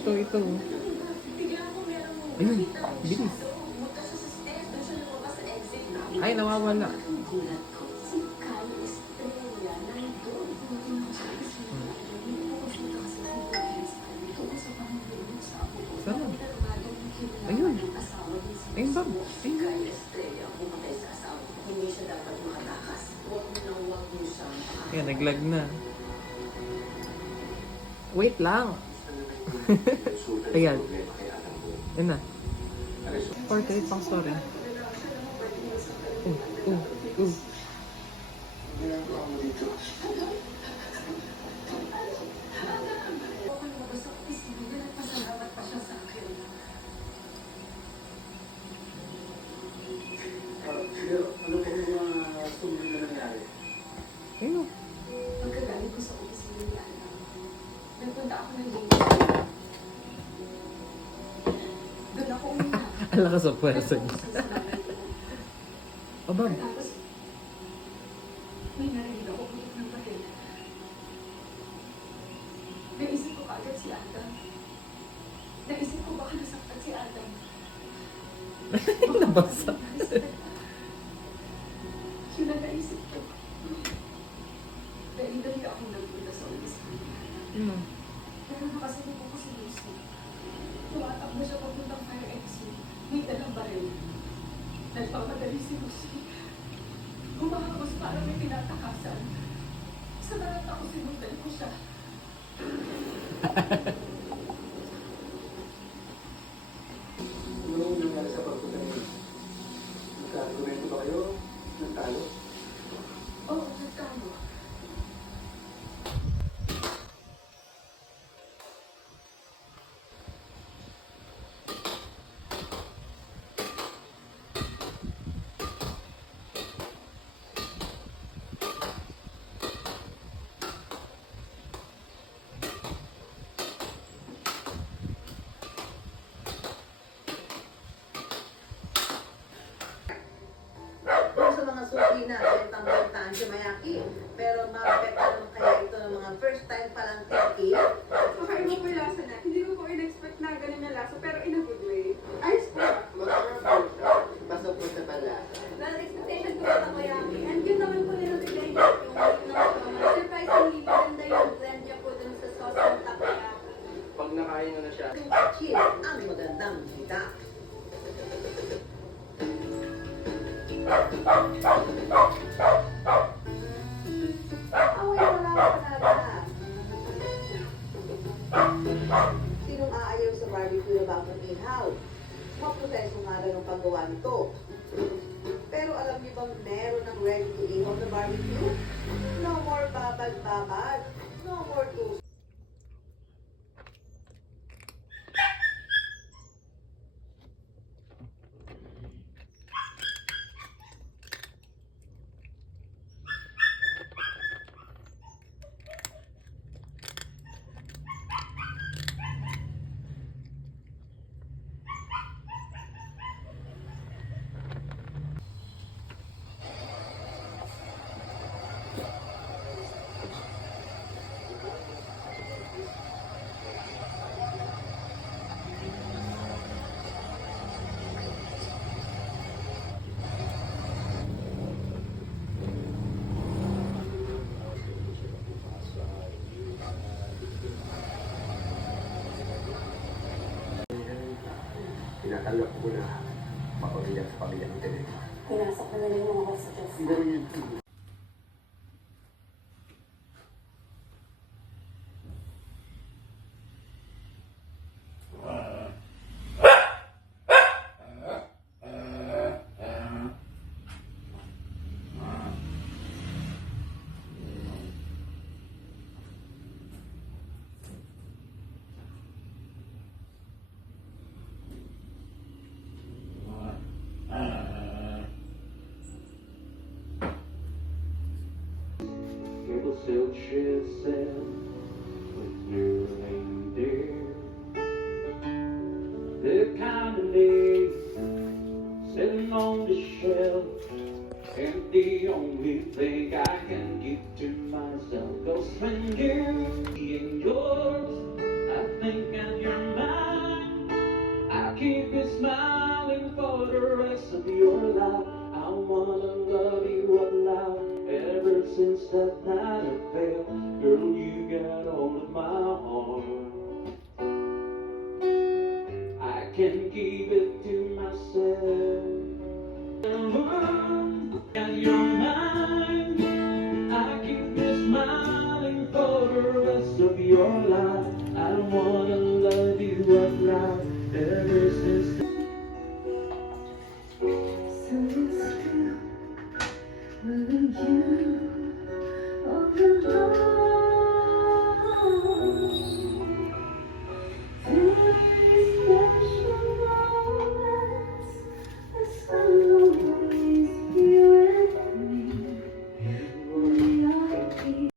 Ito, ito. Ayun, bilis. Ay, nawawala. Sana. Ayun. Ayun ba? Ayun. Ayan, naglag na. Wait lang. Ayan. Yan na. Portrait pang story. Uh, uh, uh. Ang lakas ang pwersa niya. Sa ko. Aba, may narinig ako ulit ng baril. Naisip ko kaagad si Adam. Naisip ko baka nasaktan si Adam. nabasa. Yun ang naisip ko. Dali-dali akong nagpunta sa. Yun o. Pero nakasalubong ko si Lucy. Tumatakbo siya papuntang fire exit. May dalang baril. Nagpapadali si Lucy. Humahapos para may tinatakasan. Sa lahat ako sinundan ko siya. Ano yung nangyari sa pagpunta niyo? Nagka-argumento ba kayo? Nagtalo? Oo, nagkano. Kung sa mga suki na, bentang-bentaan si Mayaki. Pero maapekta naman kaya ito ng mga first time palang tiki. Kakaiba po yung lasa na. Hindi ko po in-expect na ganun yung lasa, pero in a good way. Ayos po. Pasok mo sa pala. Well, expectation ko sa takoyaki. And yun naman po nila bigay yung yung surprisingly maganda yung blend niya po dun sa sauce ng takoyaki. Pag nakain na siya, Chill ang magandang hita. Away aayaw sa barbecue na bakit ihaw? Maproseso nga lang ang paggawa nito. Pero alam niyo bang meron ng ready to barbecue? No more babad-babad. No more two tinatanggap ko na mapamilya sa pamilya ng Tenerife. Pinasak na nila yung mga sa Diyos. Yun, silk she said, with your lady dear. The kind of lady sitting on the shelf, and the only thing I can give to myself. Cause when you're being yours, I think I'm your mine. I keep you smiling for the rest of your life. I wanna love you alive. Ever since that night I fell,